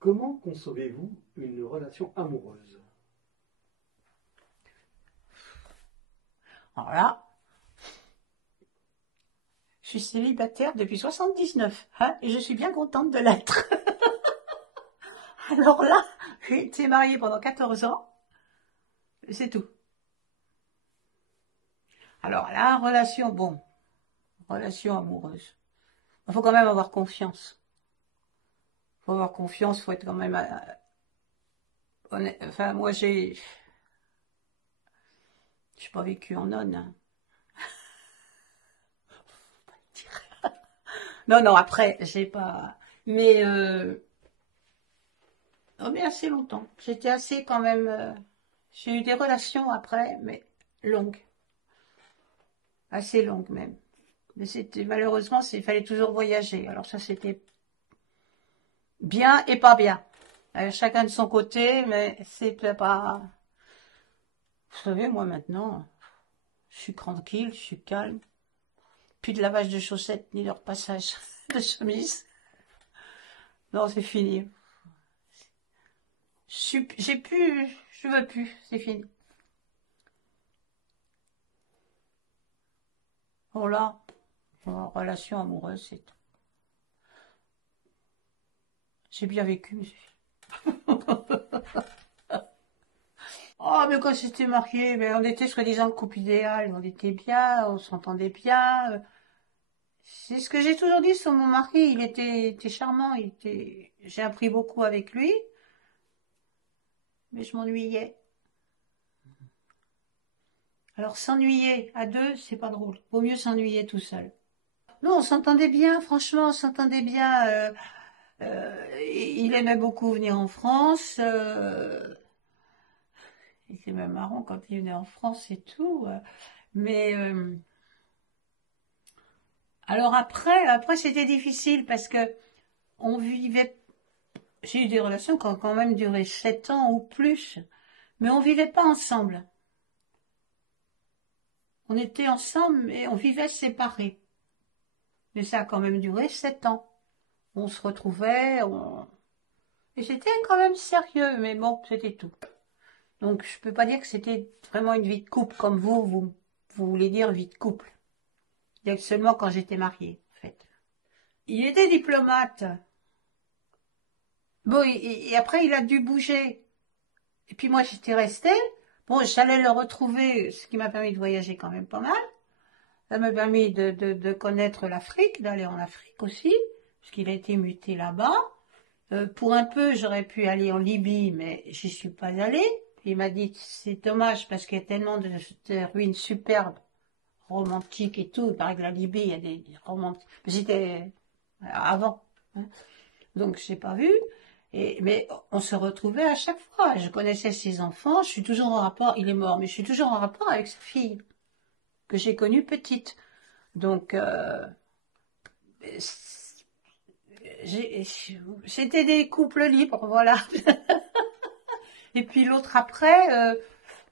Comment concevez-vous une relation amoureuse? Alors là, je suis célibataire depuis 79, hein, et je suis bien contente de l'être. Alors là, j'ai été mariée pendant 14 ans, et c'est tout. Alors là, relation amoureuse. Il faut quand même avoir confiance. Il faut avoir confiance, il faut être quand même honnête. Enfin, moi, j'ai pas vécu en nonne, hein. Non, non, après, j'ai pas. Mais, oh, mais assez longtemps. J'étais assez quand même. J'ai eu des relations après, mais longues. Assez longues même. Mais c'était malheureusement, il fallait toujours voyager. Alors ça, c'était bien et pas bien. Chacun de son côté, mais c'était pas. Vous savez, moi maintenant, je suis tranquille, je suis calme. Plus de lavage de chaussettes ni de repassage de chemise. Non, c'est fini. J'ai plus, je veux plus, c'est fini. Voilà, relation amoureuse, c'est tout. J'ai bien vécu, mais oh, mais quand j'étais mariée, mais on était soi-disant le couple idéal, on était bien, on s'entendait bien. C'est ce que j'ai toujours dit sur mon mari, était charmant, j'ai appris beaucoup avec lui, mais je m'ennuyais. Alors s'ennuyer à deux, c'est pas drôle. Vaut mieux s'ennuyer tout seul. Non, on s'entendait bien, franchement, on s'entendait bien. Il aimait beaucoup venir en France. C'est même marrant quand il venait en France et tout. Mais alors après c'était difficile parce que on vivait. J'ai eu des relations qui ont quand même duré 7 ans ou plus, mais on vivait pas ensemble. On était ensemble, mais on vivait séparés. Mais ça a quand même duré 7 ans. On se retrouvait, et c'était quand même sérieux, mais bon, c'était tout. Donc je peux pas dire que c'était vraiment une vie de couple comme vous voulez dire vie de couple. Il y a que seulement quand j'étais mariée, en fait. Il était diplomate. Bon, et après il a dû bouger. Et puis moi j'étais restée. Bon, j'allais le retrouver, ce qui m'a permis de voyager quand même pas mal. Ça m'a permis de connaître l'Afrique, d'aller en Afrique aussi, parce qu'il a été muté là-bas. Pour un peu, j'aurais pu aller en Libye, mais j'y suis pas allée. Il m'a dit c'est dommage parce qu'il y a tellement de ruines superbes, romantiques et tout. Il paraît que la Libye, il y a des romantiques. J'étais avant, hein. Donc j'ai pas vu. Mais on se retrouvait à chaque fois. Je connaissais ses enfants. Je suis toujours en rapport. Il est mort, mais je suis toujours en rapport avec sa fille que j'ai connue petite. Donc c'était des couples libres, voilà. Et puis l'autre après,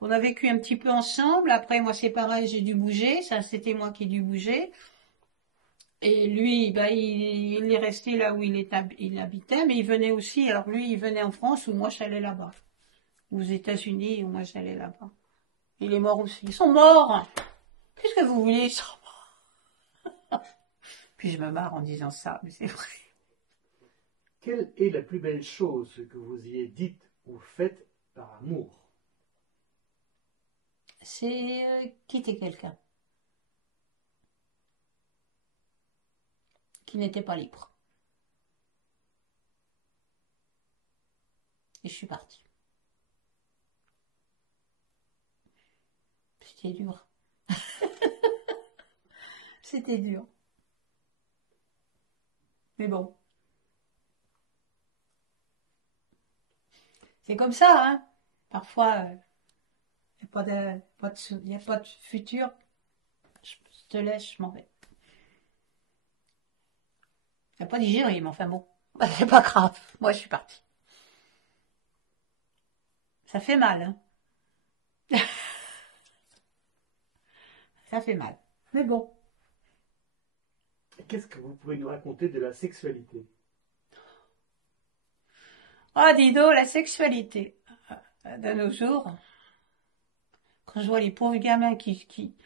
on a vécu un petit peu ensemble. Après, moi, c'est pareil, j'ai dû bouger. Ça, c'était moi qui ai dû bouger. Et lui, bah, il est resté là où il habitait, mais il venait aussi. Alors lui, il venait en France ou moi, j'allais là-bas. Aux États-Unis, ou moi, j'allais là-bas. Il est mort aussi. Ils sont morts. Qu'est-ce que vous voulez? Ils sont morts. Puis je me marre en disant ça, mais c'est vrai. Quelle est la plus belle chose que vous ayez dite ou faite par amour? C'est quitter quelqu'un qui n'était pas libre. Et je suis partie. C'était dur. C'était dur. Mais bon, c'est comme ça, hein. Parfois, il n'y a y a pas de futur. Je te laisse, je m'en vais. Il n'y a pas d'Igérie, mais enfin bon. C'est pas grave. Moi, je suis partie. Ça fait mal, hein. Ça fait mal. Mais bon. Qu'est-ce que vous pouvez nous raconter de la sexualité? Ah, dis donc, la sexualité. De nos jours, quand je vois les pauvres gamins qui...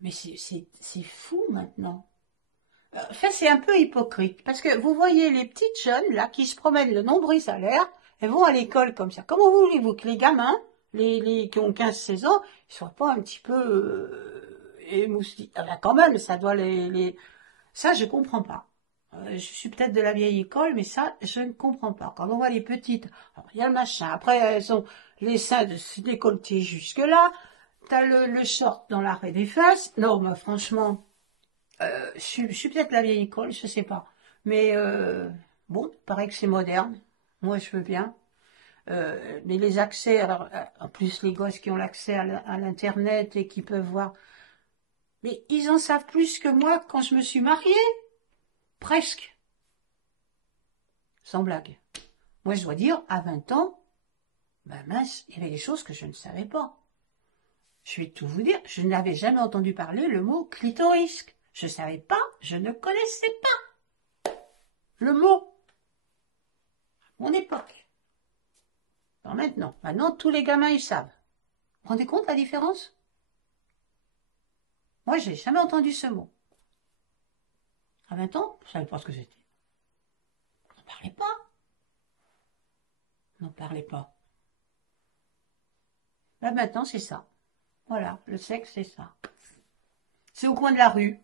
Mais c'est fou maintenant. Enfin, c'est un peu hypocrite, parce que vous voyez les petites jeunes, là, qui se promènent le nombril à l'air, elles vont à l'école comme ça. Comment voulez-vous que les gamins, les qui ont 15-16 ans, ils soient pas un petit peu émoustillés? Ah ben, quand même, ça doit Ça, je comprends pas. Je suis peut-être de la vieille école, mais ça, je ne comprends pas. Quand on voit les petites, alors, il y a le machin, après, elles ont les seins décolletés jusque-là, t'as le short dans l'arrêt des fesses. Non, mais franchement, je suis peut-être la vieille école, je sais pas. Mais bon, il paraît que c'est moderne. Moi, je veux bien. Mais les accès, alors, en plus les gosses qui ont l'accès à l'internet et qui peuvent voir, mais ils en savent plus que moi quand je me suis mariée, presque, sans blague. Moi, je dois dire, à 20 ans, ben mince, il y avait des choses que je ne savais pas. Je vais tout vous dire, je n'avais jamais entendu parler le mot clitoris. Je savais pas, je ne connaissais pas le mot. À mon époque. Alors maintenant, tous les gamins, ils savent. Vous vous rendez compte la différence? Moi, j'ai jamais entendu ce mot. À 20 ans, je savais pas ce que c'était. On n'en parlait pas. On n'en parlait pas. Là, maintenant, c'est ça. Voilà, le sexe, c'est ça. C'est au coin de la rue.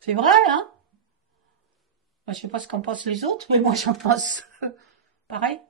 C'est vrai, hein? Je sais pas ce qu'en pensent les autres, mais moi, j'en pense pareil.